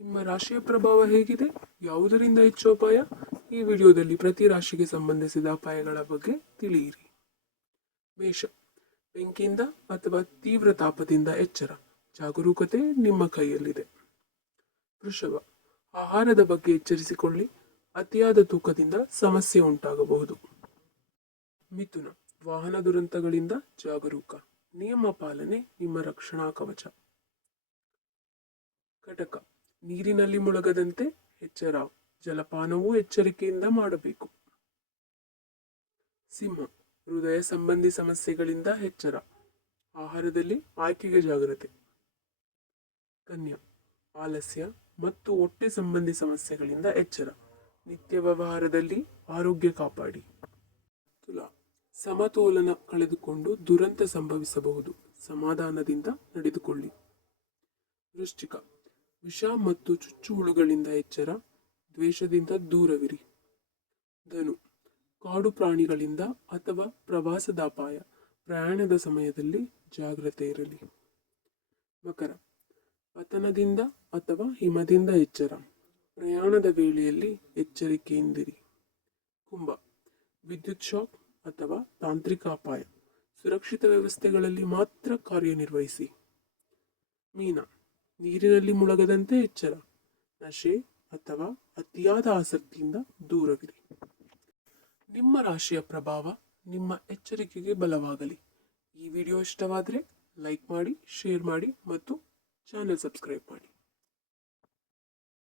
ನಿಮ್ಮ ರಾಶಿಯ ಪ್ರಭಾವ ಹೇಗಿದೆ? ಯಾವುದರಿಂದ ಹೆಚ್ಚು ಅಪಾಯ? ಈ ವಿಡಿಯೋದಲ್ಲಿ ಪ್ರತಿ ರಾಶಿಗೆ ಸಂಬಂಧಿಸಿದ ಅಪಾಯಗಳ ಬಗ್ಗೆ ತಿಳಿಯಿರಿ. ಮೇಷ, ಬೆಂಕಿಯಿಂದ ಅಥವಾ ತೀವ್ರ ತಾಪದಿಂದ ಎಚ್ಚರ, ಜಾಗರೂಕತೆ ನಿಮ್ಮ ಕೈಯಲ್ಲಿದೆ. ವೃಷಭ, ಆಹಾರದ ಬಗ್ಗೆ ಎಚ್ಚರಿಸಿಕೊಳ್ಳಿ, ಅತಿಯಾದ ತೂಕದಿಂದ ಸಮಸ್ಯೆ ಉಂಟಾಗಬಹುದು. ಮಿಥುನ, ವಾಹನ ದುರಂತಗಳಿಂದ ಜಾಗರೂಕ, ನಿಯಮ ಪಾಲನೆ ನಿಮ್ಮ ರಕ್ಷಣಾ ಕವಚ. ಕಟಕ ನೀರಿನಲ್ಲಿ ಮುಳುಗದಂತೆ ಎಚ್ಚರ, ಜಲಪಾನವೂ ಎಚ್ಚರಿಕೆಯಿಂದ ಮಾಡಬೇಕು. ಸಿಂಹ, ಹೃದಯ ಸಂಬಂಧಿ ಸಮಸ್ಯೆಗಳಿಂದ ಎಚ್ಚರ, ಆಹಾರದಲ್ಲಿ ಆಯ್ಕೆಗೆ ಜಾಗ್ರತೆ. ಕನ್ಯಾ, ಆಲಸ್ಯ ಮತ್ತು ಹೊಟ್ಟೆ ಸಂಬಂಧಿ ಸಮಸ್ಯೆಗಳಿಂದ ಎಚ್ಚರ, ನಿತ್ಯ ವ್ಯವಹಾರದಲ್ಲಿ ಆರೋಗ್ಯ ಕಾಪಾಡಿ. ತುಲಾ, ಸಮತೋಲನ ಕಳೆದುಕೊಂಡು ದುರಂತ ಸಂಭವಿಸಬಹುದು, ಸಮಾಧಾನದಿಂದ ನಡೆದುಕೊಳ್ಳಿ. ವೃಶ್ಚಿಕ ವಿಷ ಮತ್ತು ಚುಚ್ಚುಹುಳುಗಳಿಂದ ಎಚ್ಚರ, ದ್ವೇಷದಿಂದ ದೂರವಿರಿ. ಧನು, ಕಾಡು ಪ್ರಾಣಿಗಳಿಂದ ಅಥವಾ ಪ್ರವಾಸದ ಅಪಾಯ ಪ್ರಯಾಣದ ಸಮಯದಲ್ಲಿ ಜಾಗ್ರತೆ ಇರಲಿ. ಮಕರ, ಪತನದಿಂದ ಅಥವಾ ಹಿಮದಿಂದ ಎಚ್ಚರ, ಪ್ರಯಾಣದ ವೇಳೆಯಲ್ಲಿ ಎಚ್ಚರಿಕೆಯಿಂದಿರಿ. ಕುಂಭ, ವಿದ್ಯುತ್ ಶಾಕ್ ಅಥವಾ ತಾಂತ್ರಿಕ ಅಪಾಯ, ಸುರಕ್ಷಿತ ವ್ಯವಸ್ಥೆಗಳಲ್ಲಿ ಮಾತ್ರ ಕಾರ್ಯನಿರ್ವಹಿಸಿ. ಮೀನ ನೀರಿನಲ್ಲಿ ಮುಳುಗದಂತೆ ಎಚ್ಚರ. ನಶೆ ಅಥವಾ ಅತಿಯಾದ ಆಸಕ್ತಿಯಿಂದ ದೂರವಿರಿ. ನಿಮ್ಮ ರಾಶಿಯ ಪ್ರಭಾವ ನಿಮ್ಮ ಎಚ್ಚರಿಕೆಗೆ ಬಲವಾಗಲಿ. ಈ ವಿಡಿಯೋ ಇಷ್ಟವಾದರೆ ಲೈಕ್ ಮಾಡಿ, ಶೇರ್ ಮಾಡಿ ಮತ್ತು ಚಾನೆಲ್ ಸಬ್ಸ್ಕ್ರೈಬ್